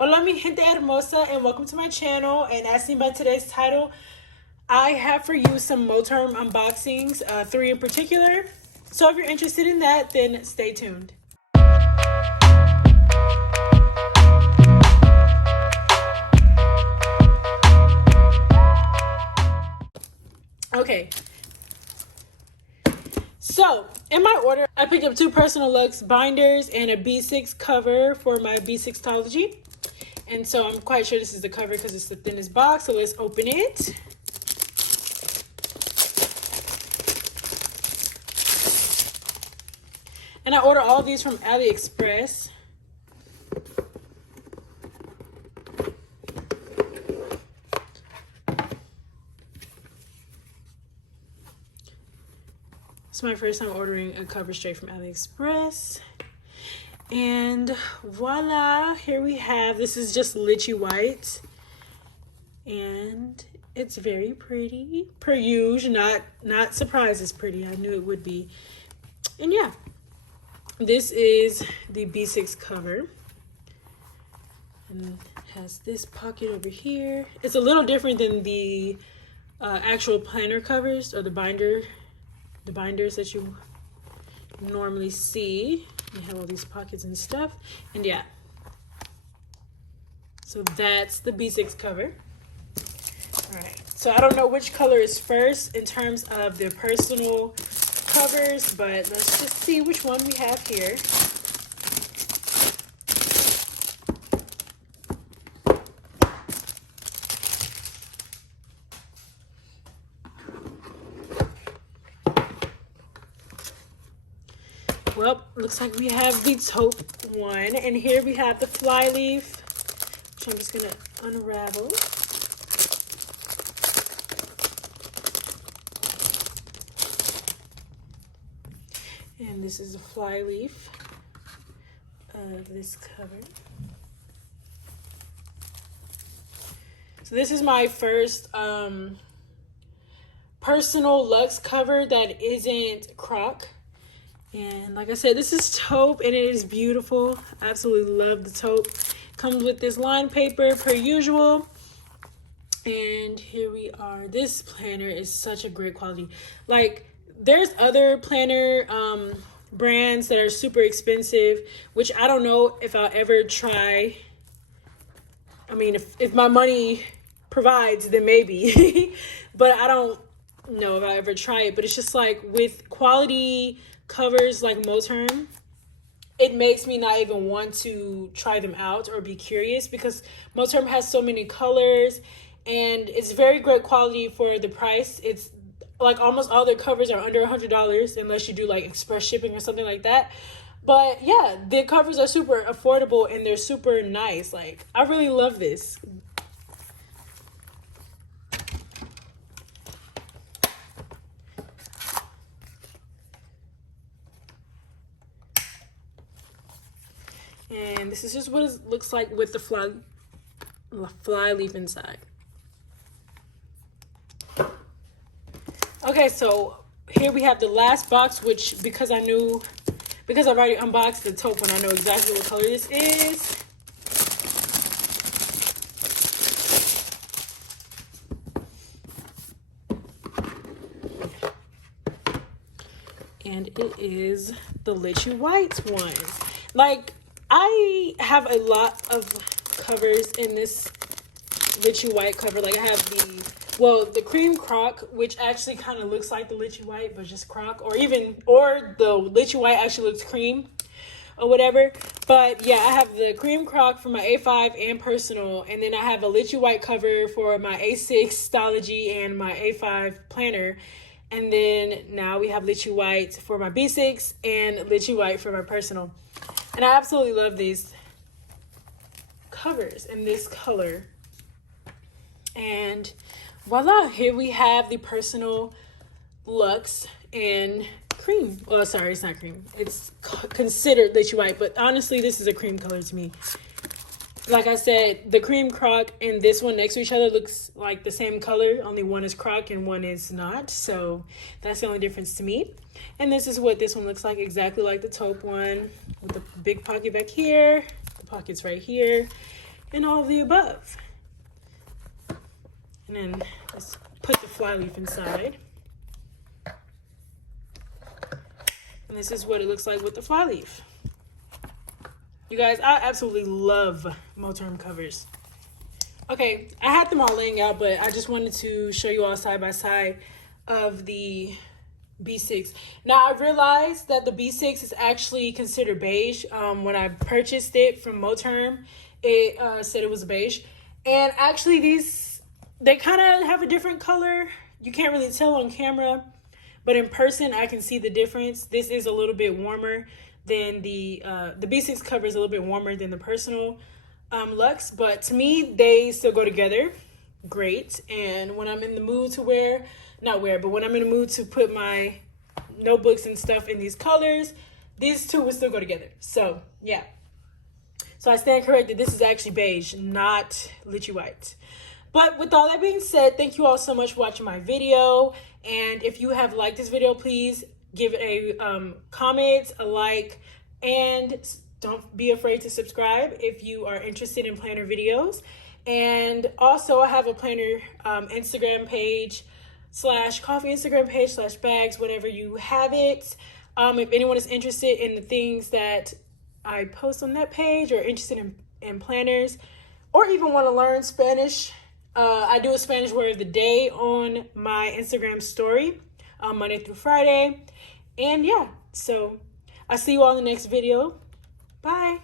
Hola, gente, hermosa, and welcome to my channel. And as seen by today's title, I have for you some Moterm unboxings, 3 in particular. So if you're interested in that, then stay tuned. Okay. So, in my order, I picked up 2 Personal Luxe binders and a B6 cover for my B6tology. And so I'm quite sure this is the cover because it's the thinnest box. So let's open it. And I ordered all these from AliExpress. It's my first time ordering a cover straight from AliExpress. And voila, here we have, this is just lychee white. And it's very pretty. Per usual, not surprised it's pretty. I knew it would be. And yeah, this is the B6 cover. And it has this pocket over here. It's a little different than the actual planner covers or the binders that you normally see. You have all these pockets and stuff. And yeah, so that's the B6 cover. All right, so I don't know which color is first in terms of the personal covers, but let's just see which one we have here. Well, looks like we have the taupe one, and here we have the fly leaf, which I'm just gonna unravel. And this is a fly leaf of this cover. So this is my first personal luxe cover that isn't croc. And like I said, this is taupe and it is beautiful. I absolutely love the taupe. Comes with this lined paper per usual. And here we are. This planner is such a great quality. Like, there's other planner brands that are super expensive, which I don't know if I'll ever try. I mean, if my money provides, then maybe. But I don't know if I'll ever try it. But it's just like with quality covers like Moterm, it makes me not even want to try them out or be curious, because Moterm has so many colors and it's very great quality for the price. It's like almost all their covers are under $100 unless you do like express shipping or something like that. But yeah, the covers are super affordable and they're super nice. Like, I really love this. And this is just what it looks like with the fly leaf inside. Okay, so here we have the last box, which because I've already unboxed the taupe one, I know exactly what color this is. And it is the lychee white one. Like, I have a lot of covers in this lychee white cover. Like, I have the cream croc, which actually kind of looks like the lychee white, but just croc, or the lychee white actually looks cream or whatever. But yeah, I have the cream croc for my A5 and personal, and then I have a lychee white cover for my A6tology and my A5 planner. And then now we have lychee white for my B6 and lychee white for my personal. And I absolutely love these covers in this color. And voila, here we have the personal luxe and cream. Well, sorry, it's not cream. It's considered lychee white, but honestly, this is a cream color to me. Like I said, the cream croc and this one next to each other looks like the same color, only one is croc and one is not. So that's the only difference to me. And this is what this one looks like, exactly like the taupe one, with the big pocket back here, the pockets right here. and all of the above. And then let's put the fly leaf inside. And this is what it looks like with the fly leaf. You guys, I absolutely love Moterm covers. Okay, I had them all laying out, but I just wanted to show you all side by side of the B6. Now, I realized that the B6 is actually considered beige. When I purchased it from Moterm, it said it was beige. And actually, they kind of have a different color. You can't really tell on camera, but in person, I can see the difference. This is a little bit warmer than the B6 cover is a little bit warmer than the personal Luxe, but to me, they still go together great. And when I'm in the mood to when I'm in the mood to put my notebooks and stuff in these colors, these two will still go together. So yeah, so I stand corrected. This is actually beige, not lychee white. But with all that being said, thank you all so much for watching my video. And if you have liked this video, please give it a comment, a like, and don't be afraid to subscribe if you are interested in planner videos. And also, I have a planner Instagram page / coffee Instagram page / bags, whatever you have it. If anyone is interested in the things that I post on that page, or interested in planners, or even want to learn Spanish, I do a Spanish word of the day on my Instagram story, Monday through Friday. And yeah, so I'll see you all in the next video. Bye.